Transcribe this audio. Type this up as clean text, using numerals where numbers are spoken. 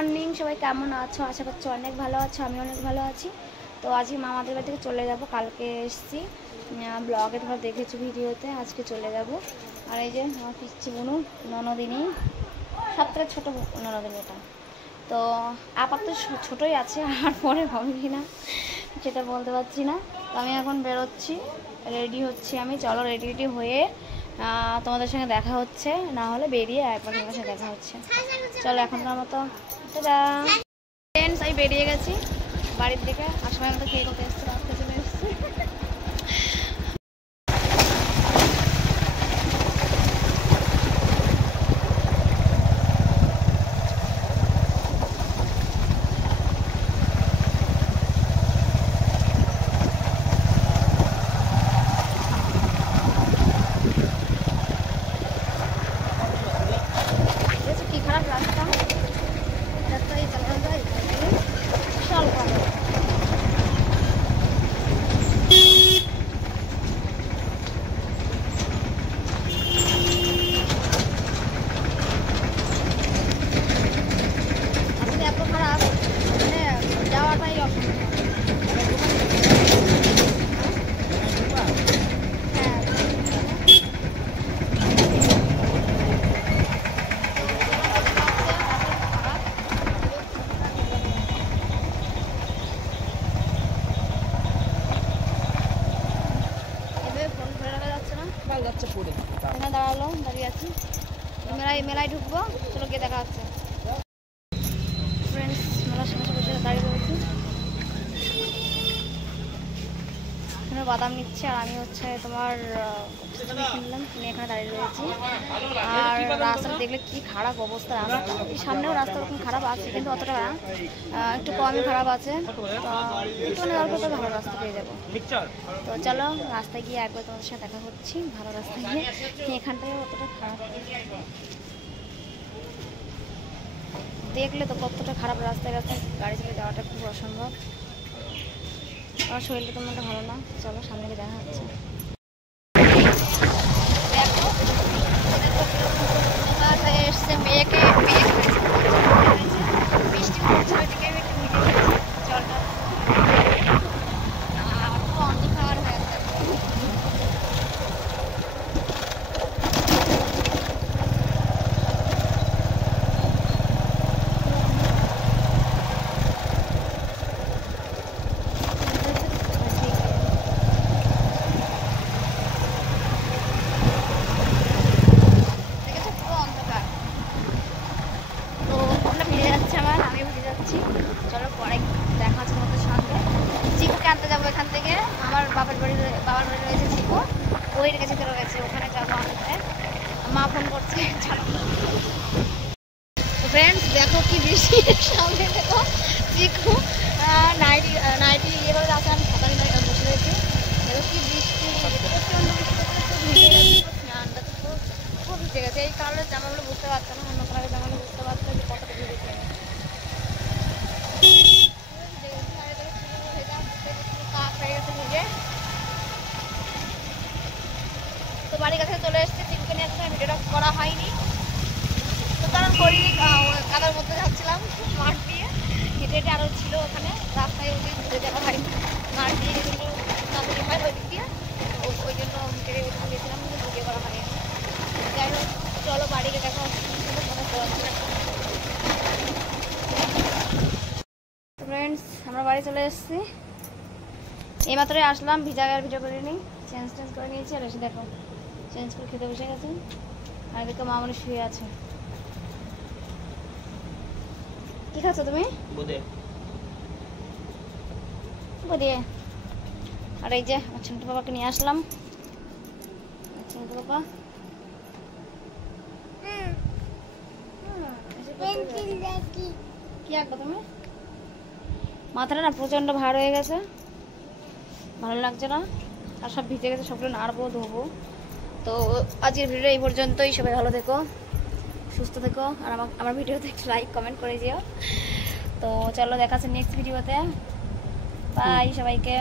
Morning, সবাই কেমন আছো? আশা করছি অনেক ভালো আছো, আমি অনেক ভালো আছি। তো আজকে মামাদের বাড়ি থেকে চলে যাব, কালকে এসেছি ব্লগে তোমরা দেখেছো ভিডিওতে, আজকে চলে যাব। আর এই যে আমার পিচ্ছি বোনু ননদিনী, সব থেকে ছোটো ননদিনী এটা। তো আপাতত ছোটোই আছে, আর পরে হবে কি না সেটা বলতে পারছি না। তো আমি এখন বেরোচ্ছি, রেডি হচ্ছি আমি। চলো রেডি হয়ে তোমাদের সঙ্গে দেখা হচ্ছে, না হলে বেরিয়ে একবার তোমাদের সঙ্গে দেখা হচ্ছে। চলো এখনকার মতো ফ্রেন্ডস আমি বেরিয়ে গেছি বাড়ির দিকে। আর সময় মতো খেয়ে করতে এসেছি, রাস্তা চলে এসেছি। কি খারাপ রাস্তা, রাস্তায় চালানো যায় বিশাল খারাপ। এত খারাপ মানে যাওয়াটাই অসম্ভব। এখানে দাঁড়ালো, দাঁড়িয়ে আছি, মেলায় ঢুকবো। চলো গিয়ে দেখা হচ্ছে। ফ্রেন্ডস মেলার সামনে বসে দাঁড়িয়ে রয়েছি, এখানে বাদাম নিচ্ছে। আর আমি হচ্ছে তোমার কিনলাম, কিনে এখানে দাঁড়িয়ে রয়েছি। আর রাস্তাটা দেখলে কি খারাপ অবস্থা, রাস্তা সামনেও রাস্তা ওরকম খারাপ আছে, কিন্তু অতটা না, একটু কমই খারাপ আছে। তো একটু অল্প তো ভালো রাস্তা পেয়ে যাবো। তো চলো রাস্তায় গিয়ে একবার তোমাদের সাথে দেখা হচ্ছি, ভালো রাস্তায় গিয়ে। এখানটায় অতটা খারাপ দেখলে তো, কতটা খারাপ রাস্তায় রাস্তায় গাড়ি চালিয়ে যাওয়াটা খুব অসম্ভব। আমার শরীরটা তো মনটা ভালো না। চলো সামনে গিয়ে দেখা হচ্ছে। এসছে মেয়েকে বৃষ্টি পড়ছে, ওইদিকে একটু ভিডিও জলটা অন্ধকার হয়ে আছে। চলো পরে দেখা হচ্ছে তোমাদের সঙ্গে। চিকুকে আনতে যাবো এখান থেকে, আমার বাবার বাড়ি রয়েছে চিকু, ওই কাছে রয়েছে, ওখানে যাবো আনতে। মা ফোন করছে। চলো ফ্রেন্ডস দেখো কি বৃষ্টি, সামনে দেখো চিকু নাইটি ইয়ে করে আছে, আমি ছাতা নিয়ে বসে রয়েছি। দেখো কি বৃষ্টি, স্নানটা তো খুব ভিজে গেছে। এই কারণে জামাগুলো বুঝতে পারছো না, অন্য কালারের জামাগুলো বুঝতে পারছো যে কতটা ভিজেছে। তো বাড়ির কাছে চলে এসেছি, চিকুকে নিয়ে আসলে ভিডিওটা করা হয়নি, তো কারণ করিনি, কাদার মধ্যে যাচ্ছিলাম মাঠ দিয়ে হেঁটে হেঁটে। আরও ছিল ওখানে রাস্তায়, ওই ঘুরে যাওয়া হয়নি, মাঠ দিয়ে যেগুলো নামতে হয় ওই দিক দিয়ে, ওই জন্য হেঁটে ওইখানে গেছিলাম, কিন্তু ভিডিও করা হয়নি। যাই হোক চলো বাড়িতে দেখা হচ্ছে। ফ্রেন্ডস আমরা বাড়ি চলে এসেছি, এইমাত্রই আসলাম, ভিডিও করিনি, চেঞ্জ করে নিয়েছি। আর এসে দেখো চেঞ্জ করে খেতে বসে গেছে। আর দেখো মামনি শুয়ে আছে। কি খাচ্ছ তুমি? বোঁদে। আর এই যে আমার ছোট বাবাকে নিয়ে আসলাম, ছোট বাবা কি আঁকবো তুমি? মাথাটা না প্রচণ্ড ভার হয়ে গেছে, ভালো লাগছে না, আর সব ভিজে গেছে, সবগুলো নাড়বো ধোবো। তো আজকের ভিডিওটা এই পর্যন্তই। সবাই ভালো থেকো, সুস্থ থেকো, আর আমার ভিডিওতে একটু লাইক কমেন্ট করে দিও। তো চলো দেখা হচ্ছে নেক্সট ভিডিওতে। বাই সবাইকে।